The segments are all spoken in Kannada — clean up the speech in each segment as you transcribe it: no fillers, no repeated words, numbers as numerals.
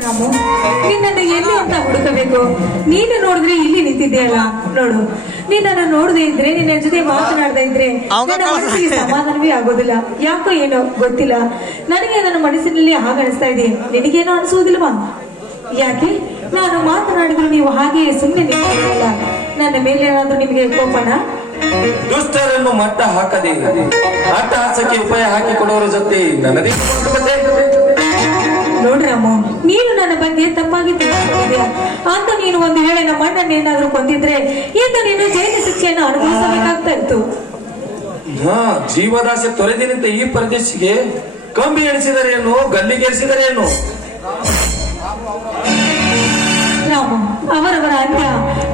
ರಾಮು, ನಿನ್ನನ್ನು ಎಲ್ಲಿ ಅಂತ ಹುಡುಕಬೇಕು? ನೀನು ನೋಡಿದ್ರೆ ಇಲ್ಲಿ ನಿಂತಿದ್ದೀಯಲ್ಲ, ನೋಡು. ನಿನ್ನನ್ನು ನೋಡದೇ ಇದ್ರೆ, ನಿನ್ನ ಜೊತೆ ಮಾತನಾಡದೇ ಇದ್ರೆ ನನ್ನ ಮನಸ್ಸಿಗೆ ಸಮಾಧಾನವೇ ಆಗೋದಿಲ್ಲ. ಯಾಕೋ ಏನೋ ಗೊತ್ತಿಲ್ಲ, ನನಗೆ ನನ್ನ ಮನಸ್ಸಿನಲ್ಲಿ ಹಾಗಣಿಸ್ತಾ ಇದೆ. ನಿನಗೇನೋ ಅನಿಸುವುದಿಲ್ವಾ? ಯಾಕೆ ನಾನು ಮಾತನಾಡಿದ್ರು ನೀವು ಹಾಗೆ ಸುಮ್ಮನೆ ನಿಂತಿರಲಿಲ್ಲ? ನನ್ನ ಮೇಲೆ ಏನಾದ್ರೂ ನಿಮಗೆ ಕೋಪನ? ದುಷ್ಟರನ್ನು ಮಟ್ಟ ಹಾಕದೆ ಅಟ್ಟಹಾಸಕ್ಕೆ ಉಪಾಯ ಹಾಕಿ ಕೊಡೋರ ಜೊತೆ ನನ್ನದೇ ನೋಡ್ರಿ ರಾಮು, ನೀನು ನನ್ನ ಬಗ್ಗೆ ತಪ್ಪಾಗಿ ತಿಳಿದುಕೊಂಡಿದ್ಯಾ ಅಂತ. ನೀನು ಒಂದು ವೇಳೆ ನಮ್ಮ ಅಣ್ಣನ ಏನಾದ್ರೂ ಕೊಂದಿದ್ರೆ ಇಂದು ನೀನು ಜೈಲು ಶಿಕ್ಷೆಯನ್ನು ಅನುಭವಿಸಬೇಕಾಗ್ತಾ ಇತ್ತು. ಜೀವದಾಸೆ ತೊರೆದಿನಿಂದ ಈ ಪ್ರದೇಶಕ್ಕೆ ಕಂಬಿ ಎಣಿಸಿದರೇನು, ಗಲ್ಲಿಗೇರಿಸಿದರೇನು? ರಾಮು, ಅವರವರ ಅಂತ್ಯ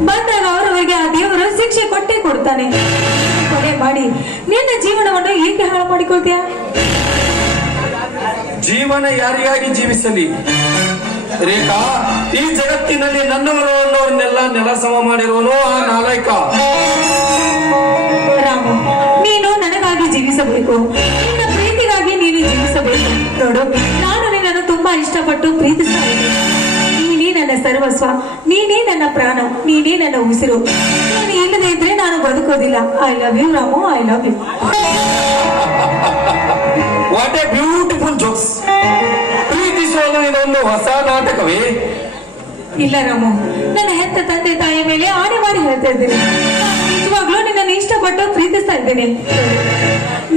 ಬಂದಾಗ ಅವರವರಿಗೆ ಆ ದೇವರು ಶಿಕ್ಷೆ ಕೊಟ್ಟೇ ಕೊಡ್ತಾನೆ. ಕೊನೆ ಮಾಡಿ ನಿನ್ನ ಜೀವನವನ್ನು ಏಕೆ ಹಾಳು ಮಾಡಿಕೊಳ್ತೀಯ? ಜೀವನ ಯಾರಿಗಾಗಿ ಜೀವಿಸಲಿ ರೇಖಾ? ಈ ಜಗತ್ತಿನಲ್ಲಿ ನನ್ನವರು ಅನ್ನೋರ್ನೆಲ್ಲ ನೆಲ ಸಮ ಮಾಡಿರೋನು ಆ ನಾಲಾಯಕ. ರಾಮು, ನೀನು ನನಗಾಗಿ ಜೀವಿಸಬೇಕು, ನಿನ್ನ ಪ್ರೀತಿಗಾಗಿ ನೀನು ಜೀವಿಸಬೇಕು. ನೋಡು, ನಾನು ನಿನ್ನನ್ನು ತುಂಬಾ ಇಷ್ಟಪಟ್ಟು ಪ್ರೀತಿಸ್ತಾ ಇದ್ದೀನಿ. ನೀನೇ ನನ್ನ ಸರ್ವಸ್ವ, ನೀನೇ ನನ್ನ ಪ್ರಾಣ, ನೀನೇ ನನ್ನ ಉಸಿರು. ನೀನು ಇಲ್ಲದೆ ಇದ್ರೆ ನಾನು ಬದುಕೋದಿಲ್ಲ. I love you Ramu, I love you. What a beautiful jokes. ಪ್ರೀತಿಸೋದು ಇದೊಂದು ಹೊಸ ನಾಟಕವೇ? ಇಲ್ಲ ರಾಮು, ನನ್ನ ಹೆತ್ತ ತಂದೆ ತಾಯಿಯ ಮೇಲೆ ಆಣೆ ಮಾಡಿ ಹೇಳ್ತಾ ಇದ್ದೇನೆ. ನಿಜವಾಗ್ಲೂ ನಿನ್ನನ್ನು ಇಷ್ಟಪಟ್ಟು ಪ್ರೀತಿಸ್ತಾ ಇದ್ದೇನೆ.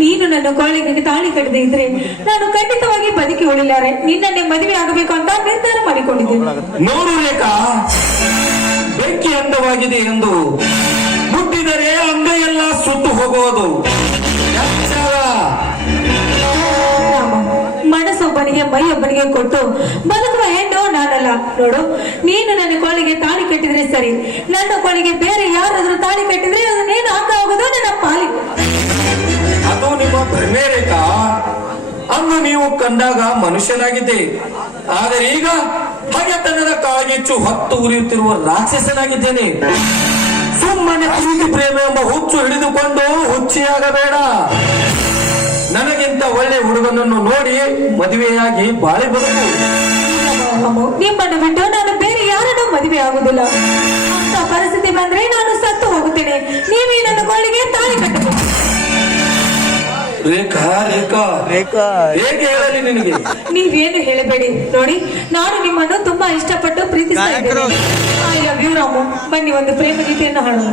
ನೀನು ನನ್ನ ಕೊಳ್ಳಿಗೆ ತಾಳಿ ಕಟ್ಟದೆ ಇದ್ರೆ ನಾನು ಖಂಡಿತವಾಗಿ ಬದುಕಿ ಉಳಿಲಾರೆ. ನಿನ್ನನ್ನೇ ಮದುವೆ ಆಗಬೇಕು ಅಂತ ನಿರ್ಧಾರ ಮಾಡಿಕೊಂಡಿದ್ದೇನೆ. ನೋಡು ರೇಖಾ, ಬೆಂಕಿ ಅಂದವಾಗಿದೆ ಎಂದು ಮುಟ್ಟಿದರೆ ಅಂಗೈಯೆಲ್ಲ ಸುಟ್ಟು ಹೋಗುವುದು. ಮನಸ್ಸೊಬ್ಬನಿಗೆ ಮೈಯೊಬ್ಬನಿಗೆ ಕೊಟ್ಟು ಬದುಕುವ ಹೆಣ್ಣು ನಾನಲ್ಲ. ನೋಡು, ನೀನು ನನ್ನ ಕೊಳ್ಳಿಗೆ ತಾಳಿ ಕಟ್ಟಿದ್ರೆ ಸರಿ, ನನ್ನ ಕೊಳ್ಳಿಗೆ ಬೇರೆ ಯಾರಾದ್ರೂ ತಾಳಿ ಕಟ್ಟಿದ್ರೆ ಅದನ್ನೇನು ಹಾಕ ಹೋಗೋದು ನನ್ನ ಪಾಲಿಗೆ. ಅದು ನಿಮ್ಮ ಭ್ರಮೆ ರೇಖಾ. ಅಂದು ನೀವು ಕಂಡಾಗ ಮನುಷ್ಯನಾಗಿದ್ದೆ, ಆದರೆ ಈಗ ಹಗೆತನದ ಕಾಳಗಿಚ್ಚು ಹೊತ್ತು ಉರಿಯುತ್ತಿರುವ ರಾಕ್ಷಸನಾಗಿದ್ದೇನೆ. ಸುಮ್ಮನೆ ಪ್ರೀತಿ ಪ್ರೇಮ ಎಂಬ ಹುಚ್ಚು ಹಿಡಿದುಕೊಂಡು ಹುಚ್ಚಿಯಾಗಬೇಡ. ನನಗಿಂತ ಒಳ್ಳೆ ಹುಡುಗನನ್ನು ನೋಡಿ ಮದುವೆಯಾಗಿ ಬಾಳೆ ಬದುಕು. ನಿಮ್ಮನ್ನು ಬಿಟ್ಟು ನಾನು ಬೇರೆ ಯಾರನ್ನೂ ಮದುವೆ ಆಗುದಿಲ್ಲ. ಅಂತ ಪರಿಸ್ಥಿತಿ ಬಂದ್ರೆ ನಾನು ಸತ್ತು ಹೋಗುತ್ತೇನೆ. ನೀವೇ ನನ್ನ ಕೊಳ್ಳಿಗೆ ತಾಳಿ ಕಟ್ಟಬೇಕು. ರೇಖಾ ರೇಖಾ ರೇಖಾ, ಹೇಗೆ ಹೇಳಲಿ ನಿನಗೆ? ನೀವೇನು ಹೇಳಬೇಡಿ. ನೋಡಿ, ನಾನು ನಿಮ್ಮನ್ನು ತುಂಬಾ ಇಷ್ಟಪಟ್ಟು ಪ್ರೀತಿಸ್ತಾ ಇದ್ದೇನೆ. I love you Ramu. ಬನ್ನಿ ಒಂದು ಪ್ರೇಮ ಗೀತೆಯನ್ನು ಹಾಡೋಣ.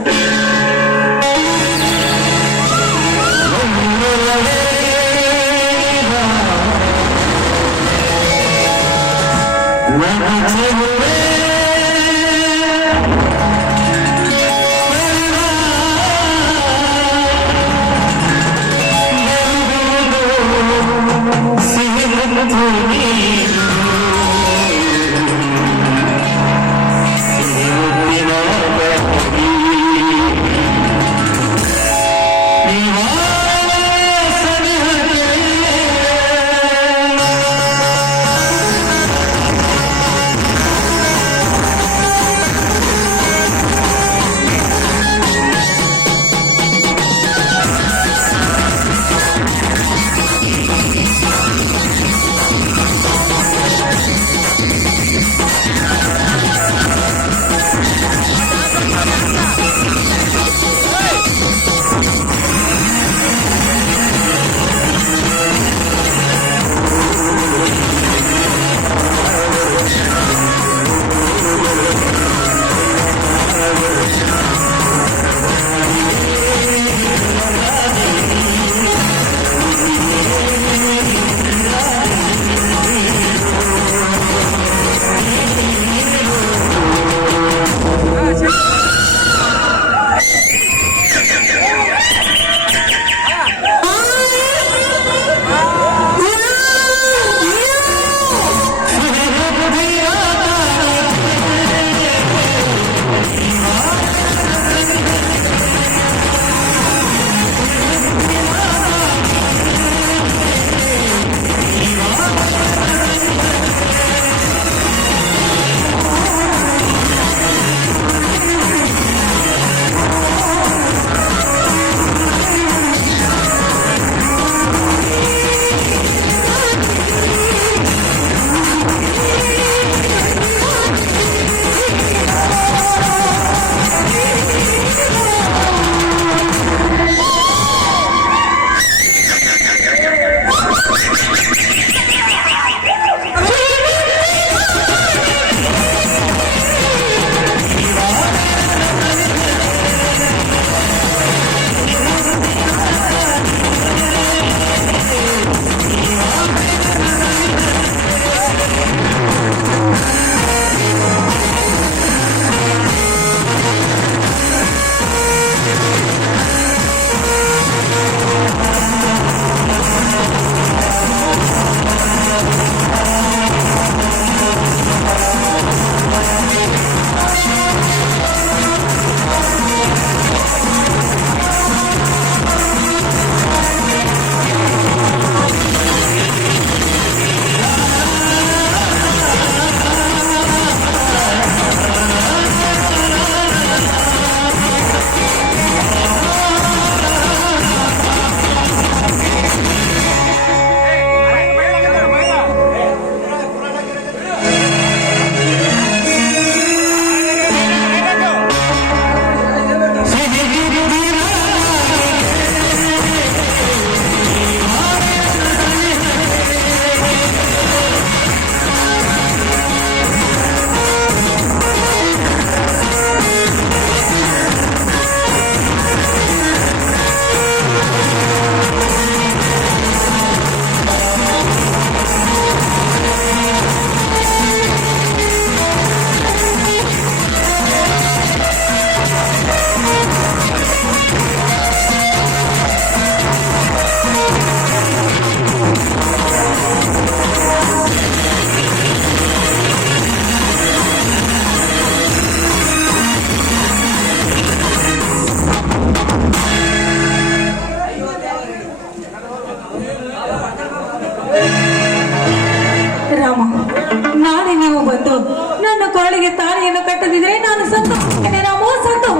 ಕೊರಳಿಗೆ ತಾಳಿಯನ್ನು ಕಟ್ಟದಿದ್ರೆ ನಾನು ಸತ್ತು ಹೋಗ್ತೇನೆ, ರಾಮು, ಸತ್ತು.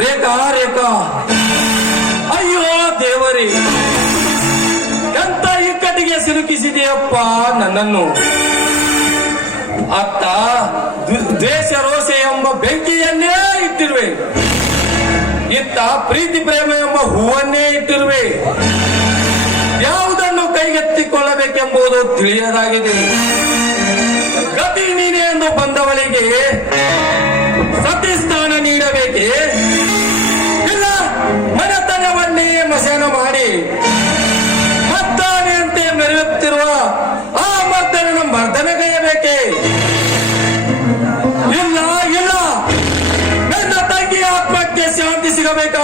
ರೇಖಾ ರೇಖಾ, ಅಯ್ಯೋ ದೇವರೇ, ಎಂತ ಇಕ್ಕಟ್ಟಿಗೆ ಸಿಲುಕಿಸಿದೆಯಪ್ಪ ನನ್ನನ್ನು. ಅತ್ತ ದ್ವೇಷ ರೋಷೆ ಎಂಬ ಬೆಂಕಿಯನ್ನೇ ಇಟ್ಟಿರುವೆ, ಇತ್ತ ಪ್ರೀತಿ ಪ್ರೇಮ ಎಂಬ ಹೂವನ್ನೇ ಇಟ್ಟಿರುವೆ. ಯಾವುದನ್ನು ಕೈಗೆತ್ತಿಕೊಳ್ಳಬೇಕೆಂಬುದು ತಿಳಿಯದಾಗಿದೆ. ಗತಿ ನೀನೆ ಎಂದು ಬಂದವಳಿಗೆ ಸತಿ ಸ್ಥಾನ ನೀಡಬೇಕೆ? ಇಲ್ಲ, ಮನೆತನವನ್ನೇ ಮಸೇನ ಮಾಡಿ ಮದ್ದಾನೆಯಂತೆ ಮೆರೆಯುತ್ತಿರುವ ಆ ಮರ್ದನನ ಮರ್ದನಗೈಯಬೇಕೆ? ಇಲ್ಲ ಇಲ್ಲ, ನನ್ನ ತಂಗಿಯ ಆತ್ಮಕ್ಕೆ ಶಾಂತಿ ಸಿಗಬೇಕಾ